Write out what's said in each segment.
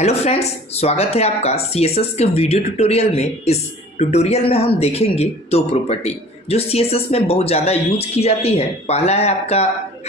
Hello friends, स्वागत है आपका CSS के वीडियो ट्यूटोरियल में। इस ट्यूटोरियल में हम देखेंगे दो प्रॉपर्टी जो CSS में बहुत ज़्यादा यूज की जाती है। पहला है आपका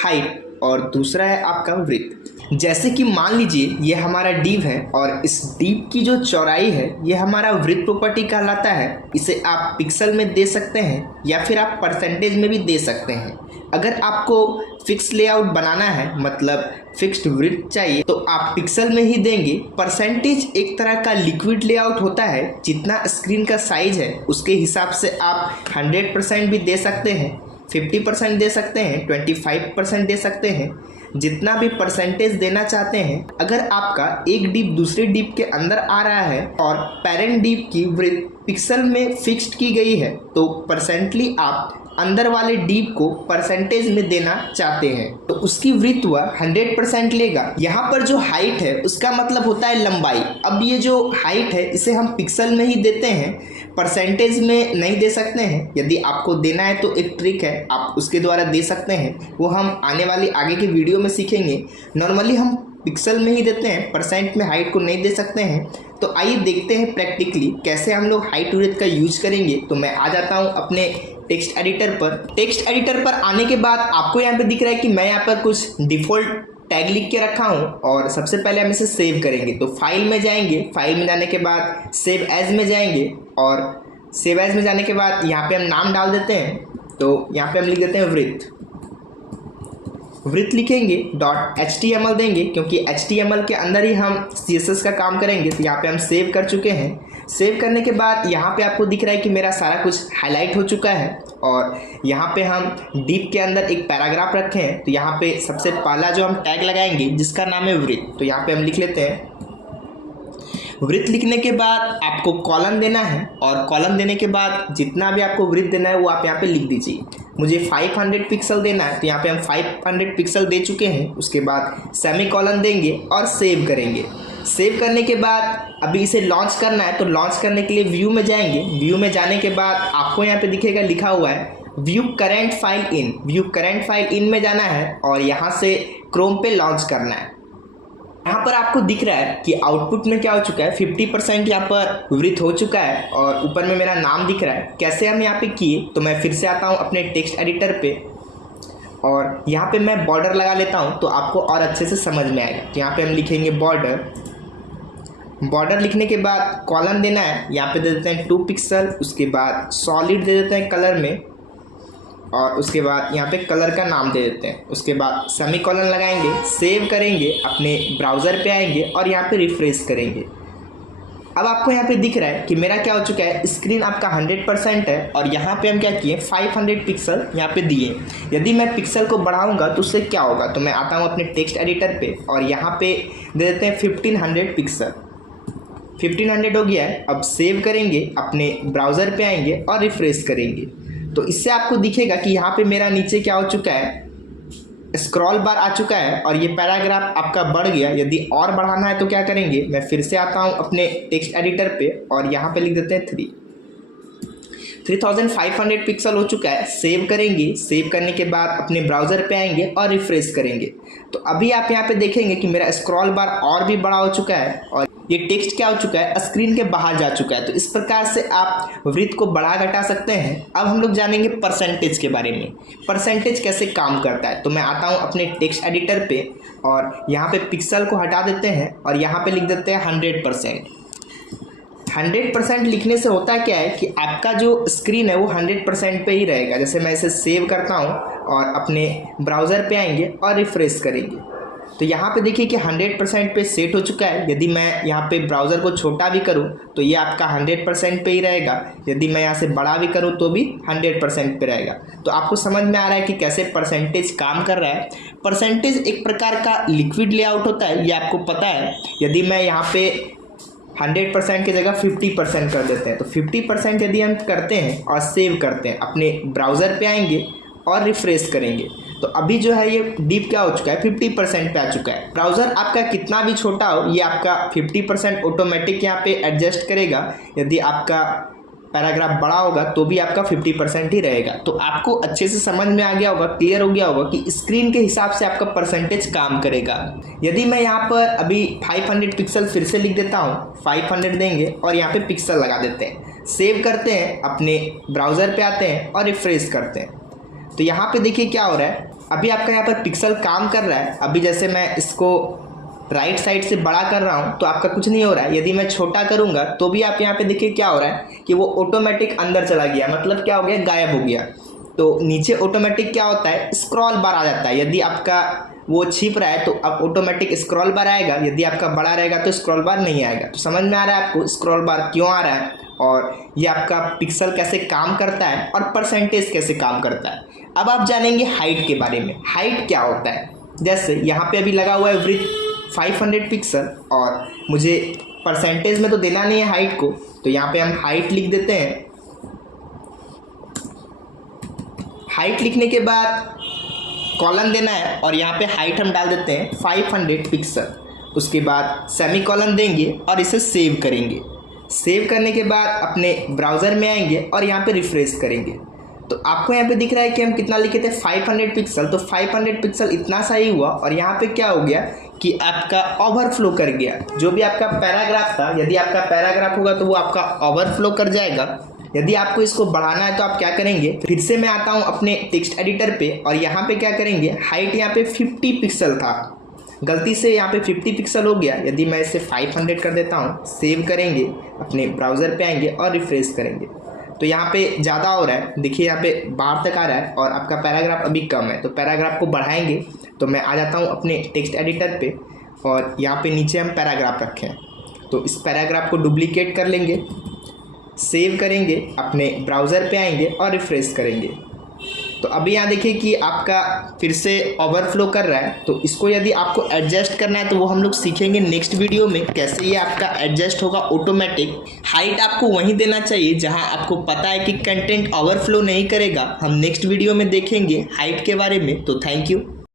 हाइट और दूसरा है आपका विड्थ। जैसे कि मान लीजिए ये हमारा डिव है और इस डिव की जो चौड़ाई है ये हमारा विड्थ प्रॉपर्टी कहलाता है। इसे आप पिक्सल में दे सकते हैं या फिर आप परसेंटेज में भी दे सकते हैं। अगर आपको फिक्स लेआउट बनाना है, मतलब फिक्स्ड विड्थ चाहिए, तो आप पिक्सल में ही देंगे। परसेंटेज एक तरह का लिक्विड लेआउट होता है, जितना स्क्रीन का साइज है उसके हिसाब से आप 100% भी दे सकते हैं, 50% दे सकते हैं, 25% दे सकते हैं, जितना भी परसेंटेज देना चाहते हैं। अगर आपका एक डिप दूसरे डिप के अंदर आ रहा है और पेरेंट डिप की विड्थ पिक्सल में फिक्स्ड की गई है, तो परसेंटली आप अंदर वाले डीप को परसेंटेज में देना चाहते हैं तो उसकी विड्थ वह 100% लेगा। यहाँ पर जो हाइट है उसका मतलब होता है लंबाई। अब ये जो हाइट है इसे हम पिक्सल में ही देते हैं, परसेंटेज में नहीं दे सकते हैं। यदि आपको देना है तो एक ट्रिक है, आप उसके द्वारा दे सकते हैं, वो हम आने वाली आगे की वीडियो में सीखेंगे। नॉर्मली हम पिक्सल में ही देते हैं, परसेंट में हाइट को नहीं दे सकते हैं। तो आइए देखते हैं प्रैक्टिकली कैसे हम लोग हाइट विड्थ का यूज करेंगे। तो मैं आ जाता हूँ अपने टेक्स्ट एडिटर पर। टेक्स्ट एडिटर पर आने के बाद आपको यहाँ पे दिख रहा है कि मैं यहाँ पर कुछ डिफ़ॉल्ट टैग लिख के रखा हूँ और सबसे पहले हम इसे सेव करेंगे। तो फाइल में जाएंगे, फाइल में जाने के बाद सेव एज में जाएंगे और सेव एज में जाने के बाद यहाँ पे हम नाम डाल देते हैं। तो यहाँ पे हम लिख देते हैं विड्थ लिखेंगे, .html देंगे क्योंकि HTML के अंदर ही हम CSS का काम करेंगे। तो यहाँ पे हम सेव कर चुके हैं। सेव करने के बाद यहाँ पे आपको दिख रहा है कि मेरा सारा कुछ हाईलाइट हो चुका है और यहाँ पे हम डिप के अंदर एक पैराग्राफ रखे हैं। तो यहाँ पे सबसे पहला जो हम टैग लगाएंगे जिसका नाम है विड्थ, तो यहाँ पे हम लिख लेते हैं विड्थ। लिखने के बाद आपको कॉलम देना है और कॉलम देने के बाद जितना भी आपको विड्थ देना है वो आप यहाँ पे लिख दीजिए। मुझे 500 पिक्सल देना है तो यहाँ पे हम 500 पिक्सल दे चुके हैं। उसके बाद सेमी कॉलन देंगे और सेव करेंगे। सेव करने के बाद अभी इसे लॉन्च करना है, तो लॉन्च करने के लिए व्यू में जाएंगे। व्यू में जाने के बाद आपको यहाँ पे दिखेगा लिखा हुआ है view current file in. View current file in में जाना है और यहाँ से क्रोम पे लॉन्च करना है। यहाँ पर आपको दिख रहा है कि आउटपुट में क्या हो चुका है, 50% यहाँ पर विड्थ हो चुका है और ऊपर में मेरा नाम दिख रहा है। कैसे हम यहाँ पे किए, तो मैं फिर से आता हूँ अपने टेक्स्ट एडिटर पे और यहाँ पे मैं बॉर्डर लगा लेता हूँ तो आपको और अच्छे से समझ में आएगा। तो यहाँ पे हम लिखेंगे बॉर्डर लिखने के बाद कॉलम देना है, यहाँ पे दे देते हैं 2 पिक्सल। उसके बाद सॉलिड दे देते हैं कलर में और उसके बाद यहाँ पे कलर का नाम दे देते हैं। उसके बाद सेमी कॉलन लगाएंगे, सेव करेंगे, अपने ब्राउज़र पे आएंगे और यहाँ पे रिफ्रेश करेंगे। अब आपको यहाँ पे दिख रहा है कि मेरा क्या हो चुका है, स्क्रीन आपका 100% है और यहाँ पे हम क्या किए 500 पिक्सल यहाँ पे दिए। यदि मैं पिक्सल को बढ़ाऊँगा तो उससे क्या होगा, तो मैं आता हूँ अपने टेक्स्ट एडिटर पे और यहाँ पे दे देते हैं 1500 पिक्सल। 1500 हो गया है। अब सेव करेंगे, अपने ब्राउज़र पे आएंगे और रिफ्रेश करेंगे। तो इससे आपको दिखेगा कि यहाँ पे मेरा नीचे क्या हो चुका है, स्क्रॉल बार आ चुका है और ये पैराग्राफ आपका बढ़ गया। यदि और बढ़ाना है तो क्या करेंगे, मैं फिर से आता हूँ अपने टेक्स्ट एडिटर पे और यहाँ पे लिख देते हैं 3500 पिक्सल हो चुका है। सेव करेंगे, सेव करने के बाद अपने ब्राउज़र पे आएंगे और रिफ्रेश करेंगे। तो अभी आप यहाँ पे देखेंगे कि मेरा स्क्रॉल बार और भी बड़ा हो चुका है और ये टेक्स्ट क्या हो चुका है, स्क्रीन के बाहर जा चुका है। तो इस प्रकार से आप विड्थ को बढ़ा घटा सकते हैं। अब हम लोग जानेंगे परसेंटेज के बारे में, परसेंटेज कैसे काम करता है। तो मैं आता हूँ अपने टेक्स्ट एडिटर पे और यहाँ पे पिक्सल को हटा देते हैं और यहाँ पे लिख देते हैं 100%। 100% लिखने से होता क्या है कि आपका जो स्क्रीन है वो 100% पे ही रहेगा। जैसे मैं इसे सेव करता हूँ और अपने ब्राउज़र पे आएंगे और रिफ्रेश करेंगे तो यहाँ पे देखिए कि 100% पे सेट हो चुका है। यदि मैं यहाँ पे ब्राउज़र को छोटा भी करूँ तो ये आपका 100% पे ही रहेगा। यदि मैं यहाँ से बड़ा भी करूँ तो भी 100% पे रहेगा। तो आपको समझ में आ रहा है कि कैसे परसेंटेज काम कर रहा है। परसेंटेज एक प्रकार का लिक्विड लेआउट होता है, ये आपको पता है। यदि मैं यहाँ पे 100% की जगह 50% कर देते हैं तो 50% यदि हम करते हैं और सेव करते हैं, अपने ब्राउज़र पे आएंगे और रिफ्रेश करेंगे तो अभी जो है ये डीप क्या हो चुका है, 50% पे आ चुका है। ब्राउज़र आपका कितना भी छोटा हो ये आपका 50% ऑटोमेटिक यहाँ पे एडजस्ट करेगा। यदि आपका पैराग्राफ बड़ा होगा तो भी आपका 50% ही रहेगा। तो आपको अच्छे से समझ में आ गया होगा, क्लियर हो गया होगा कि स्क्रीन के हिसाब से आपका परसेंटेज काम करेगा। यदि मैं यहाँ पर अभी 500 पिक्सल फिर से लिख देता हूँ, 500 देंगे और यहाँ पे पिक्सल लगा देते हैं, सेव करते हैं, अपने ब्राउज़र पे आते हैं और रिफ्रेश करते हैं। तो यहाँ पे देखिए क्या हो रहा है, अभी आपका यहाँ पर पिक्सल काम कर रहा है। अभी जैसे मैं इसको राइट साइड से बड़ा कर रहा हूँ तो आपका कुछ नहीं हो रहा है। यदि मैं छोटा करूँगा तो भी आप यहाँ पे देखिए क्या हो रहा है कि वो ऑटोमेटिक अंदर चला गया, मतलब क्या हो गया, गायब हो गया। तो नीचे ऑटोमेटिक क्या होता है, स्क्रॉल बार आ जाता है। यदि आपका वो छिप रहा है तो अब ऑटोमेटिक स्क्रॉल बार आएगा, यदि आपका बड़ा रहेगा तो स्क्रॉल बार नहीं आएगा। तो समझ में आ रहा है आपको स्क्रॉल बार क्यों आ रहा है और ये आपका पिक्सल कैसे काम करता है और परसेंटेज कैसे काम करता है। अब आप जानेंगे हाइट के बारे में। हाइट क्या होता है, जैसे यहाँ पे अभी लगा हुआ है विड्थ 500 पिक्सल और मुझे परसेंटेज में तो देना नहीं है हाइट को, तो यहाँ पे हम हाइट लिख देते हैं। हाइट लिखने के बाद कॉलन देना है और यहाँ पे हाइट हम डाल देते हैं 500 पिक्सल। उसके बाद सेमी कॉलन देंगे और इसे सेव करेंगे। सेव करने के बाद अपने ब्राउज़र में आएंगे और यहाँ पे रिफ्रेश करेंगे। तो आपको यहाँ पे दिख रहा है कि हम कितना लिखे थे, 500 पिक्सल। तो 500 पिक्सल इतना सही हुआ और यहाँ पे क्या हो गया कि आपका ओवरफ्लो कर गया। जो भी आपका पैराग्राफ था, यदि आपका पैराग्राफ होगा तो वो आपका ओवरफ्लो कर जाएगा। यदि आपको इसको बढ़ाना है तो आप क्या करेंगे, फिर से मैं आता हूँ अपने टेक्स्ट एडिटर पे और यहाँ पे क्या करेंगे, हाइट यहाँ पे 50 पिक्सल था, गलती से यहाँ पे 50 पिक्सल हो गया। यदि मैं इसे 500 कर देता हूँ, सेव करेंगे, अपने ब्राउज़र पे आएंगे और रिफ्रेश करेंगे, तो यहाँ पे ज़्यादा हो रहा है। देखिए यहाँ पे बाहर तक आ रहा है और आपका पैराग्राफ अभी कम है। तो पैराग्राफ को बढ़ाएंगे तो मैं आ जाता हूँ अपने टेक्स्ट एडिटर पे और यहाँ पे नीचे हम पैराग्राफ रखें, तो इस पैराग्राफ को डुप्लीकेट कर लेंगे, सेव करेंगे, अपने ब्राउज़र पे आएंगे और रिफ्रेश करेंगे। तो अभी यहाँ देखिए कि आपका फिर से ओवरफ्लो कर रहा है। तो इसको यदि आपको एडजस्ट करना है तो वो हम लोग सीखेंगे नेक्स्ट वीडियो में, कैसे ये आपका एडजस्ट होगा ऑटोमेटिक। हाइट आपको वहीं देना चाहिए जहां आपको पता है कि कंटेंट ओवरफ्लो नहीं करेगा। हम नेक्स्ट वीडियो में देखेंगे हाइट के बारे में। तो थैंक यू।